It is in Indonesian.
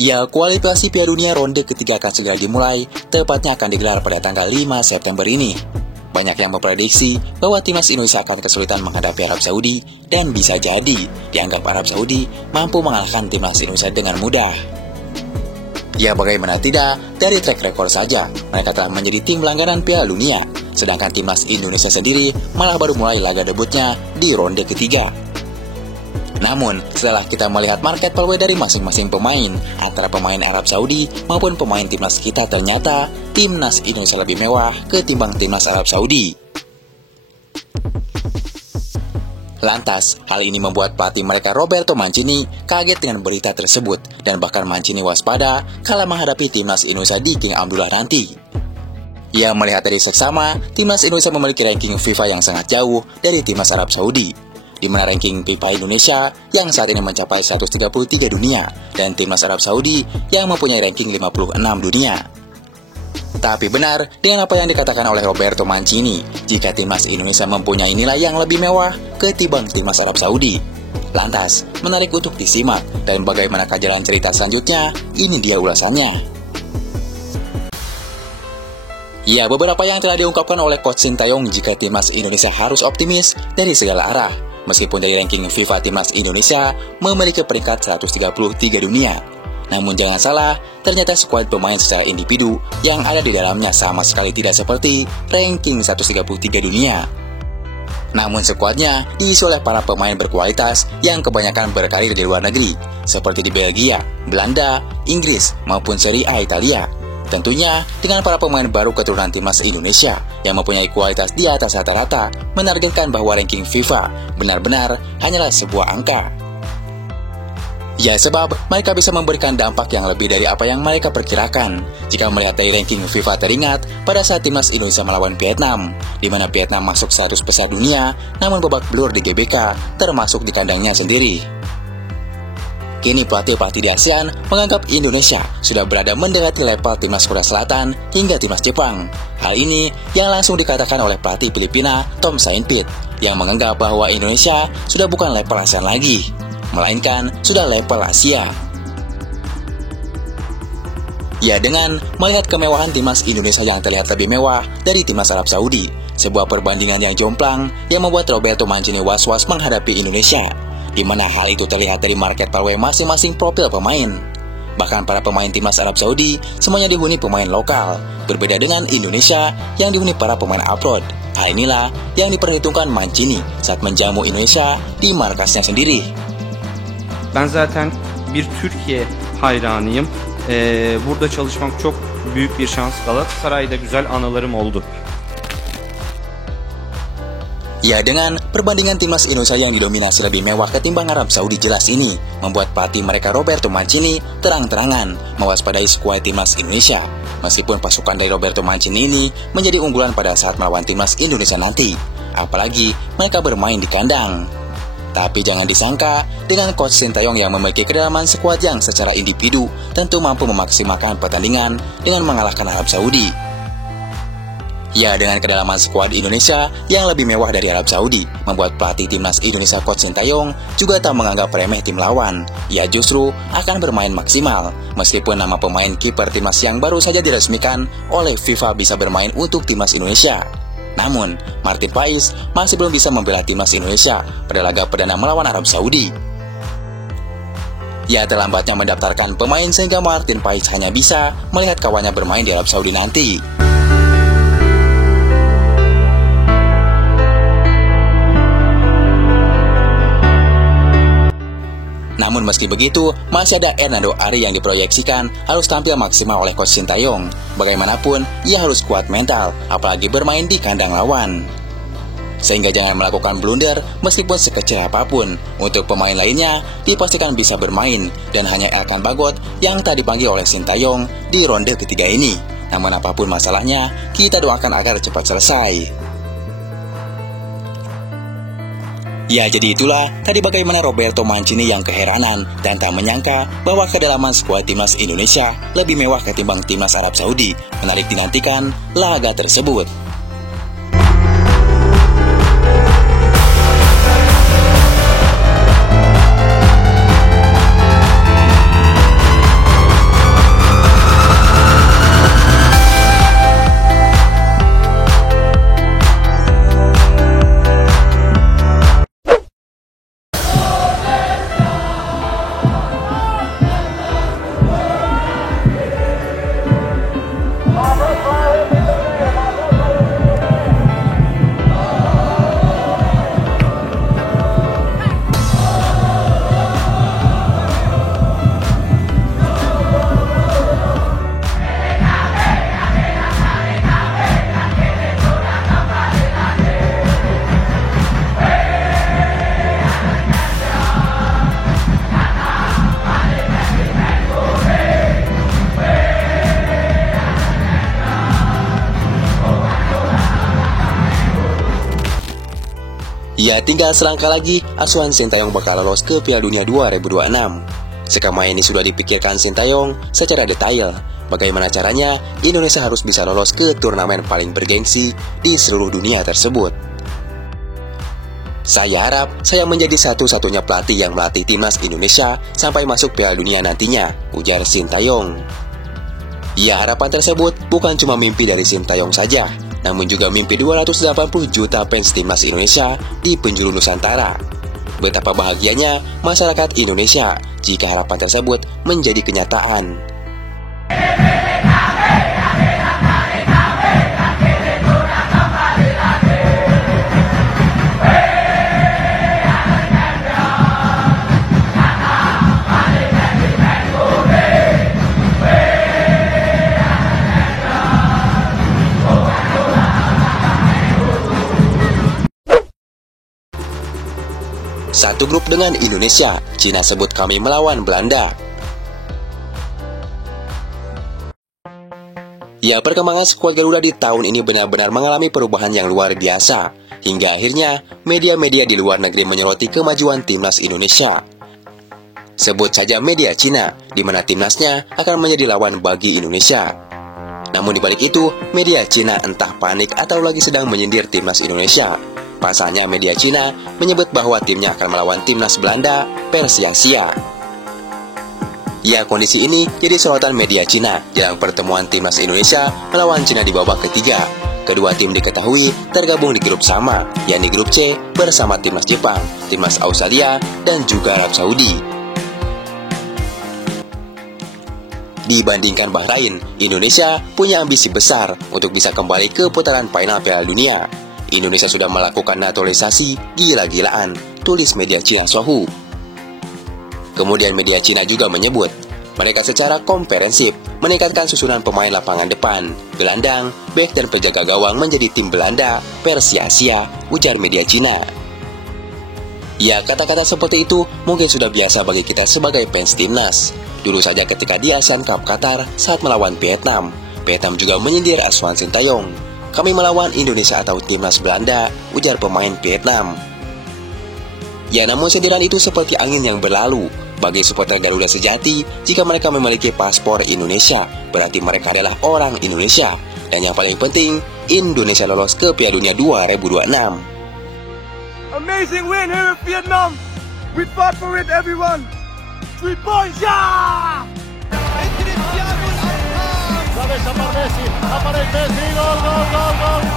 Ya, kualifikasi Piala Dunia ronde ketiga akan segera dimulai, tepatnya akan digelar pada tanggal 5 September ini. Banyak yang memprediksi bahwa timnas Indonesia akan kesulitan menghadapi Arab Saudi, dan bisa jadi dianggap Arab Saudi mampu mengalahkan timnas Indonesia dengan mudah. Ya, bagaimana tidak, dari track record saja, mereka telah menjadi tim langganan Piala Dunia, sedangkan timnas Indonesia sendiri malah baru mulai laga debutnya di ronde ketiga. Namun, setelah kita melihat market peluang dari masing-masing pemain, antara pemain Arab Saudi maupun pemain timnas kita, ternyata timnas Indonesia lebih mewah ketimbang timnas Arab Saudi. Lantas, hal ini membuat pelatih mereka Roberto Mancini kaget dengan berita tersebut, dan bahkan Mancini waspada kala menghadapi timnas Indonesia di King Abdullah nanti. Ia melihat dari seksama, timnas Indonesia memiliki ranking FIFA yang sangat jauh dari timnas Arab Saudi, di mana ranking FIFA Indonesia yang saat ini mencapai 133 dunia, dan timnas Arab Saudi yang mempunyai ranking 56 dunia. Tapi benar dengan apa yang dikatakan oleh Roberto Mancini, jika timnas Indonesia mempunyai nilai yang lebih mewah ketimbang timnas Arab Saudi. Lantas, menarik untuk disimak, dan bagaimana jalan cerita selanjutnya, ini dia ulasannya. Ya, beberapa yang telah diungkapkan oleh Coach Sintayong jika timnas Indonesia harus optimis dari segala arah. Meskipun dari ranking FIFA timnas Indonesia memiliki peringkat 133 dunia. Namun jangan salah, ternyata skuad pemain secara individu yang ada di dalamnya sama sekali tidak seperti ranking 133 dunia. Namun skuadnya diisi oleh para pemain berkualitas yang kebanyakan berkarir di luar negeri, seperti di Belgia, Belanda, Inggris, maupun Serie A Italia. Tentunya dengan para pemain baru keturunan timnas Indonesia yang mempunyai kualitas di atas rata-rata, menargetkan bahwa ranking FIFA benar-benar hanyalah sebuah angka. Ya, sebab mereka bisa memberikan dampak yang lebih dari apa yang mereka perkirakan. Jika melihat dari ranking FIFA teringat pada saat timnas Indonesia melawan Vietnam, di mana Vietnam masuk 100 besar dunia, namun babak belur di GBK termasuk di kandangnya sendiri. Kini pelatih-pelatih di ASEAN menganggap Indonesia sudah berada mendekati level timnas Korea Selatan hingga timnas Jepang. Hal ini yang langsung dikatakan oleh pelatih Filipina Tom Saintfiet, yang menganggap bahwa Indonesia sudah bukan level ASEAN lagi, melainkan sudah level Asia. Ya, dengan melihat kemewahan timnas Indonesia yang terlihat lebih mewah dari timnas Arab Saudi, sebuah perbandingan yang jomplang yang membuat Roberto Mancini was-was menghadapi Indonesia, di mana hal itu terlihat dari market pawe masing-masing profil pemain. Bahkan para pemain timnas Arab Saudi semuanya dihuni pemain lokal, berbeda dengan Indonesia yang dihuni para pemain abroad. Hal inilah yang diperhitungkan Mancini saat menjamu Indonesia di markasnya sendiri. Ben zaten bir Türkiye hayranıyım. Burada çalışmak çok büyük bir şans. Galatasaray'da güzel anılarım oldu. Ya, dengan perbandingan timnas Indonesia yang didominasi lebih mewah ketimbang Arab Saudi jelas ini membuat pelatih mereka Roberto Mancini terang-terangan mewaspadai skuad timnas Indonesia. Meskipun pasukan dari Roberto Mancini ini menjadi unggulan pada saat melawan timnas Indonesia nanti, apalagi mereka bermain di kandang. Tapi jangan disangka, dengan Coach Sintayong yang memiliki kedalaman skuad yang secara individu tentu mampu memaksimalkan pertandingan dengan mengalahkan Arab Saudi. Ya, dengan kedalaman skuad Indonesia yang lebih mewah dari Arab Saudi, membuat pelatih timnas Indonesia Coach Sintayong juga tak menganggap remeh tim lawan. Ia justru akan bermain maksimal, meskipun nama pemain kiper timnas yang baru saja diresmikan oleh FIFA bisa bermain untuk timnas Indonesia. Namun, Martin Paes masih belum bisa membela timnas Indonesia pada laga perdana melawan Arab Saudi. Ya, terlambatnya mendaftarkan pemain sehingga Martin Paes hanya bisa melihat kawannya bermain di Arab Saudi nanti. Namun meski begitu, masih ada Hernando Ari yang diproyeksikan harus tampil maksimal oleh Coach Sintayong. Bagaimanapun, ia harus kuat mental, apalagi bermain di kandang lawan. Sehingga jangan melakukan blunder meskipun sekecil apapun. Untuk pemain lainnya, dipastikan bisa bermain, dan hanya Elkan Bagot yang tak dipanggil oleh Sintayong di ronde ketiga ini. Namun apapun masalahnya, kita doakan agar cepat selesai. Ya, jadi itulah tadi bagaimana Roberto Mancini yang keheranan dan tak menyangka bahwa kedalaman skuad timnas Indonesia lebih mewah ketimbang timnas Arab Saudi. Menarik dinantikan laga tersebut. Ya, tinggal selangkah lagi, asuhan Sintayong bakal lolos ke Piala Dunia 2026. Sekarang ini sudah dipikirkan Sintayong secara detail, bagaimana caranya Indonesia harus bisa lolos ke turnamen paling bergengsi di seluruh dunia tersebut. Saya harap saya menjadi satu-satunya pelatih yang melatih timnas Indonesia sampai masuk Piala Dunia nantinya, ujar Sintayong. Ya, harapan tersebut bukan cuma mimpi dari Sintayong saja, namun juga mimpi 280 juta fans timnas Indonesia di penjuru Nusantara. Betapa bahagianya masyarakat Indonesia jika harapan tersebut menjadi kenyataan. Satu grup dengan Indonesia, Cina sebut kami melawan Belanda. Ya, perkembangan skuad Garuda di tahun ini benar-benar mengalami perubahan yang luar biasa. Hingga akhirnya, media-media di luar negeri menyoroti kemajuan timnas Indonesia. Sebut saja media Cina, di mana timnasnya akan menjadi lawan bagi Indonesia. Namun dibalik itu, media Cina entah panik atau lagi sedang menyindir timnas Indonesia. Pasalnya media Cina menyebut bahwa timnya akan melawan timnas Belanda sia-sia. Ya, kondisi ini jadi sorotan media Cina jelang pertemuan timnas Indonesia melawan Cina di babak ketiga. Kedua tim diketahui tergabung di grup sama, yakni grup C bersama timnas Jepang, timnas Australia, dan juga Arab Saudi. Dibandingkan Bahrain, Indonesia punya ambisi besar untuk bisa kembali ke putaran final Piala Dunia. Indonesia sudah melakukan naturalisasi gila-gilaan, tulis media Cina Sohu. Kemudian media Cina juga menyebut, mereka secara komprehensif meningkatkan susunan pemain lapangan depan, gelandang, bek dan penjaga gawang menjadi tim Belanda sia-sia, ujar media Cina. Ya, kata-kata seperti itu mungkin sudah biasa bagi kita sebagai fans timnas. Dulu saja ketika di Asian Cup Qatar saat melawan Vietnam juga menyindir asuhan Sintayong. Kami melawan Indonesia atau timnas Belanda, ujar pemain Vietnam. Ya, namun sindiran itu seperti angin yang berlalu. Bagi supporter Garuda sejati, jika mereka memiliki paspor Indonesia, berarti mereka adalah orang Indonesia. Dan yang paling penting, Indonesia lolos ke Piala Dunia 2026. Amazing win here in Vietnam. We fought for it, everyone. 3 points, yeah! Messi, aparece Messi, gol, gol, gol, gol.